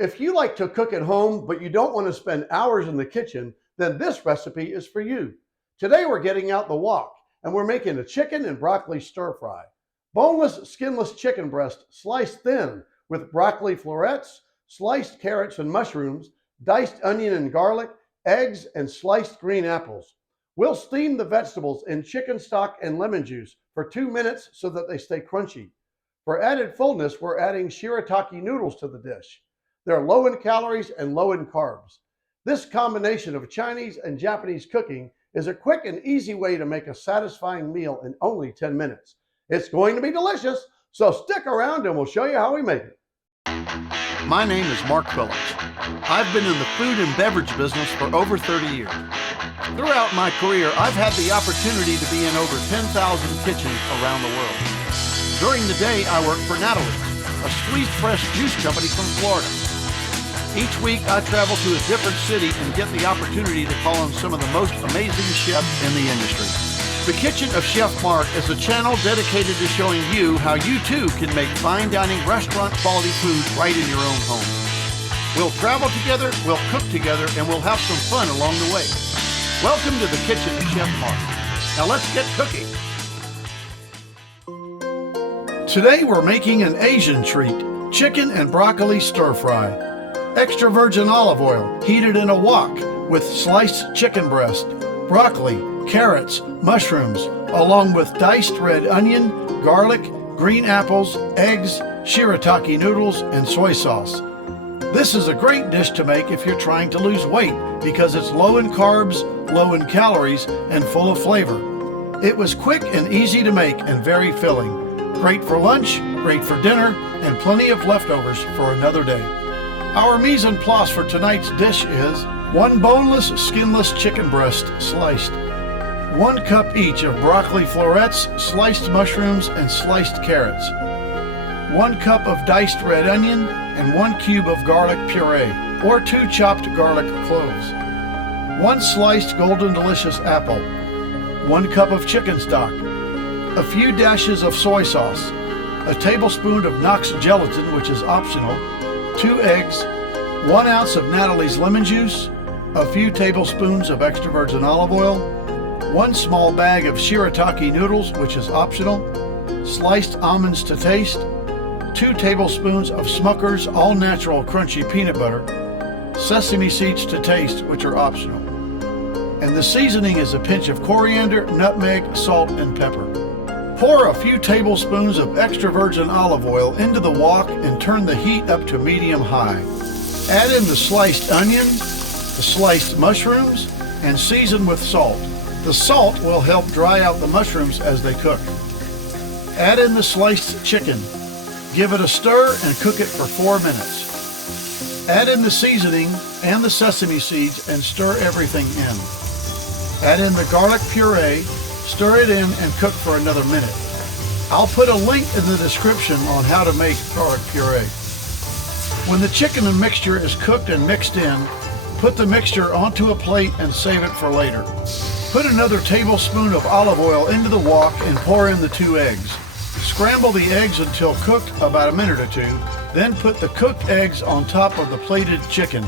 If you like to cook at home, but you don't want to spend hours in the kitchen, then this recipe is for you. Today we're getting out the wok and we're making a chicken and broccoli stir fry. Boneless, skinless chicken breast sliced thin with broccoli florets, sliced carrots and mushrooms, diced onion and garlic, eggs, and sliced green apples. We'll steam the vegetables in chicken stock and lemon juice for 2 minutes so that they stay crunchy. For added fullness, we're adding shirataki noodles to the dish. They're low in calories and low in carbs. This combination of Chinese and Japanese cooking is a quick and easy way to make a satisfying meal in only 10 minutes. It's going to be delicious, so stick around and we'll show you how we make it. My name is Mark Phillips. I've been in the food and beverage business for over 30 years. Throughout my career, I've had the opportunity to be in over 10,000 kitchens around the world. During the day, I work for Natalie, a squeezed fresh juice company from Florida. Each week, I travel to a different city and get the opportunity to call on some of the most amazing chefs in the industry. The Kitchen of Chef Mark is a channel dedicated to showing you how you too can make fine dining restaurant quality food right in your own home. We'll travel together, we'll cook together, and we'll have some fun along the way. Welcome to the Kitchen of Chef Mark. Now let's get cooking. Today we're making an Asian treat, chicken and broccoli stir fry. Extra virgin olive oil heated in a wok with sliced chicken breast, broccoli, carrots, mushrooms, along with diced red onion, garlic, green apples, eggs, shirataki noodles, and soy sauce. This is a great dish to make if you're trying to lose weight because it's low in carbs, low in calories, and full of flavor. It was quick and easy to make and very filling. Great for lunch, great for dinner, and plenty of leftovers for another day. Our mise en place for tonight's dish is 1 boneless, skinless chicken breast sliced, 1 cup each of broccoli florets, sliced mushrooms, and sliced carrots, 1 cup of diced red onion, and 1 cube of garlic puree, or 2 chopped garlic cloves, 1 sliced golden delicious apple, 1 cup of chicken stock, a few dashes of soy sauce, a tablespoon of Knox gelatin, which is optional, 2 eggs, 1 ounce of Natalie's lemon juice, a few tablespoons of extra virgin olive oil, 1 small bag of shirataki noodles, which is optional, sliced almonds to taste, 2 tablespoons of Smucker's all-natural crunchy peanut butter, sesame seeds to taste, which are optional. And the seasoning is a pinch of coriander, nutmeg, salt, and pepper. Pour a few tablespoons of extra virgin olive oil into the wok and turn the heat up to medium-high. Add in the sliced onion, the sliced mushrooms, and season with salt. The salt will help dry out the mushrooms as they cook. Add in the sliced chicken. Give it a stir and cook it for 4 minutes. Add in the seasoning and the sesame seeds and stir everything in. Add in the garlic puree, stir it in and cook for another minute. I'll put a link in the description on how to make garlic puree. When the chicken and mixture is cooked and mixed in, put the mixture onto a plate and save it for later. Put another tablespoon of olive oil into the wok and pour in the 2 eggs. Scramble the eggs until cooked about a minute or 2, then put the cooked eggs on top of the plated chicken.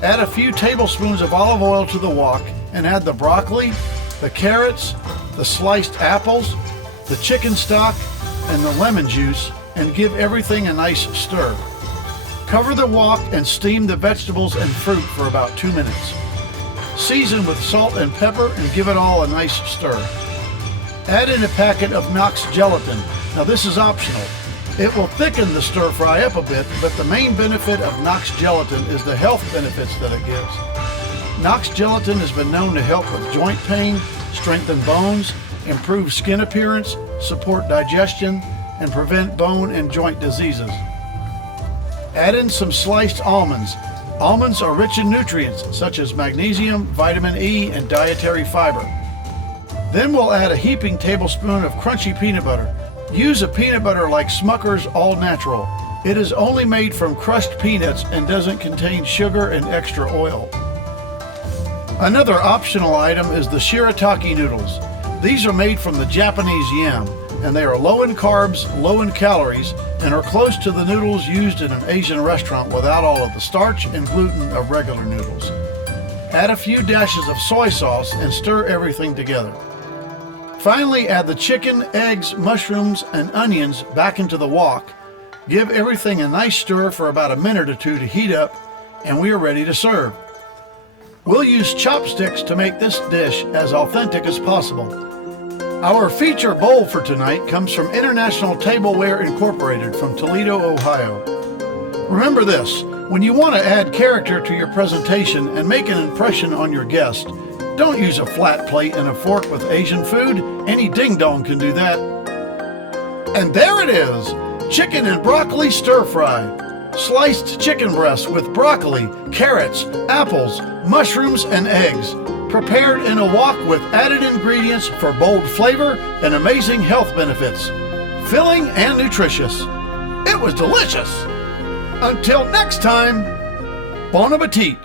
Add a few tablespoons of olive oil to the wok and add the broccoli, the carrots, the sliced apples, the chicken stock, and the lemon juice, and give everything a nice stir. Cover the wok and steam the vegetables and fruit for about 2 minutes. Season with salt and pepper and give it all a nice stir. Add in a packet of Knox gelatin. Now this is optional. It will thicken the stir fry up a bit, but the main benefit of Knox gelatin is the health benefits that it gives. Knox gelatin has been known to help with joint pain, strengthen bones, improve skin appearance, support digestion, and prevent bone and joint diseases. Add in some sliced almonds. Almonds are rich in nutrients such as magnesium, vitamin E, and dietary fiber. Then we'll add a heaping tablespoon of crunchy peanut butter. Use a peanut butter like Smucker's All Natural. It is only made from crushed peanuts and doesn't contain sugar and extra oil. Another optional item is the shirataki noodles. These are made from the Japanese yam. and they are low in carbs, low in calories, and are close to the noodles used in an Asian restaurant without all of the starch and gluten of regular noodles. Add a few dashes of soy sauce and stir everything together. Finally, add the chicken, eggs, mushrooms, and onions back into the wok. Give everything a nice stir for about a minute or two to heat up, and we are ready to serve. We'll use chopsticks to make this dish as authentic as possible. Our feature bowl for tonight comes from International Tableware Incorporated from Toledo, Ohio. Remember this, when you want to add character to your presentation and make an impression on your guest, don't use a flat plate and a fork with Asian food. Any ding-dong can do that. And there it is, chicken and broccoli stir-fry. Sliced chicken breasts with broccoli, carrots, apples, mushrooms, and eggs. Prepared in a wok with added ingredients for bold flavor and amazing health benefits. Filling and nutritious. It was delicious. Until next time, bon appetit.